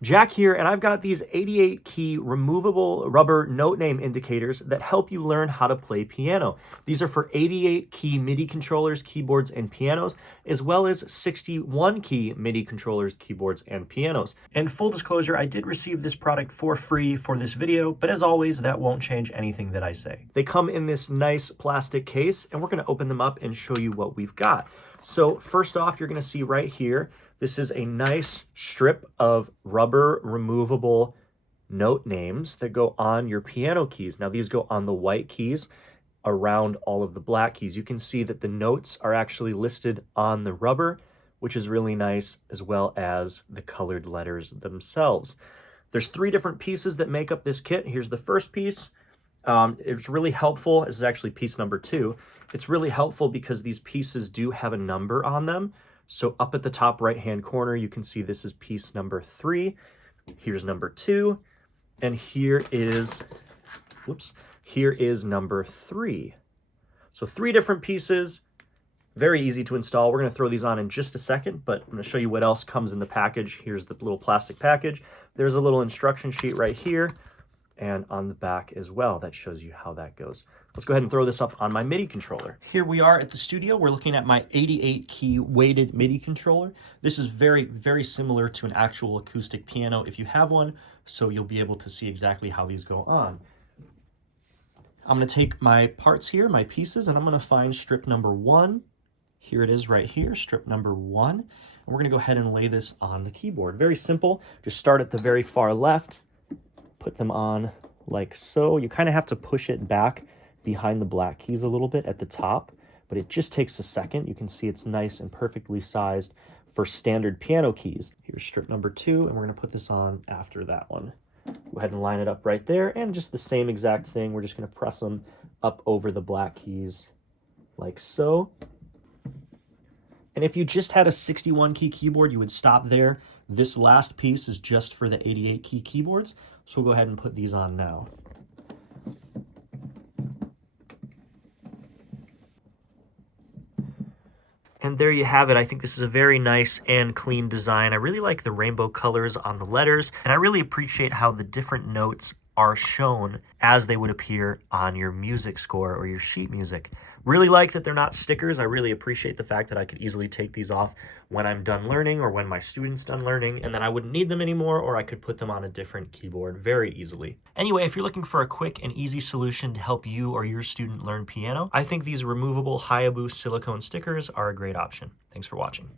Jack here, and I've got these 88 key removable rubber note name indicators that help you learn how to play piano. These are for 88 key MIDI controllers, keyboards, and pianos, as well as 61 key MIDI controllers, keyboards, and pianos. And full disclosure, I did receive this product for free for this video, but as always, that won't change anything that I say. They come in this nice plastic case, and we're going to open them up and show you what we've got. So first off, you're going to see right here, this is a nice strip of rubber removable note names that go on your piano keys. Now these go on the white keys around all of the black keys. You can see that the notes are actually listed on the rubber, which is really nice, as well as the colored letters themselves. There's 3 different pieces that make up this kit. Here's the first piece. It's really helpful. This is actually piece number 2. It's really helpful because these pieces do have a number on them. So up at the top right-hand corner, you can see this is piece number 3. Here's number 2. And here is number 3. So 3 different pieces, very easy to install. We're going to throw these on in just a second, but I'm going to show you what else comes in the package. Here's the little plastic package. There's a little instruction sheet right here, and on the back as well. That shows you how that goes. Let's go ahead and throw this up on my MIDI controller. Here we are at the studio. We're looking at my 88 key weighted MIDI controller. This is very, very similar to an actual acoustic piano if you have one, so you'll be able to see exactly how these go on. I'm going to take my parts here, my pieces, and I'm going to find strip number 1. Here it is right here, strip number 1. And we're going to go ahead and lay this on the keyboard. Very simple. Just start at the very far left, put them on like so. You kind of have to push it back behind the black keys a little bit at the top, but it just takes a second. You can see it's nice and perfectly sized for standard piano keys. Here's strip number 2, and we're going to put this on after that one. Go ahead and line it up right there, and just the same exact thing. We're just going to press them up over the black keys like so. And if you just had a 61 key keyboard, you would stop there. This last piece is just for the 88 key keyboards, so we'll go ahead and put these on now. And there you have it. I think this is a very nice and clean design. I really like the rainbow colors on the letters, and I really appreciate how the different notes are shown as they would appear on your music score or your sheet music. Really like that they're not stickers. I really appreciate the fact that I could easily take these off when I'm done learning or when my student's done learning, and then I wouldn't need them anymore, or I could put them on a different keyboard very easily. Anyway, if you're looking for a quick and easy solution to help you or your student learn piano, I think these removable Hiyibo silicone stickers are a great option. Thanks for watching.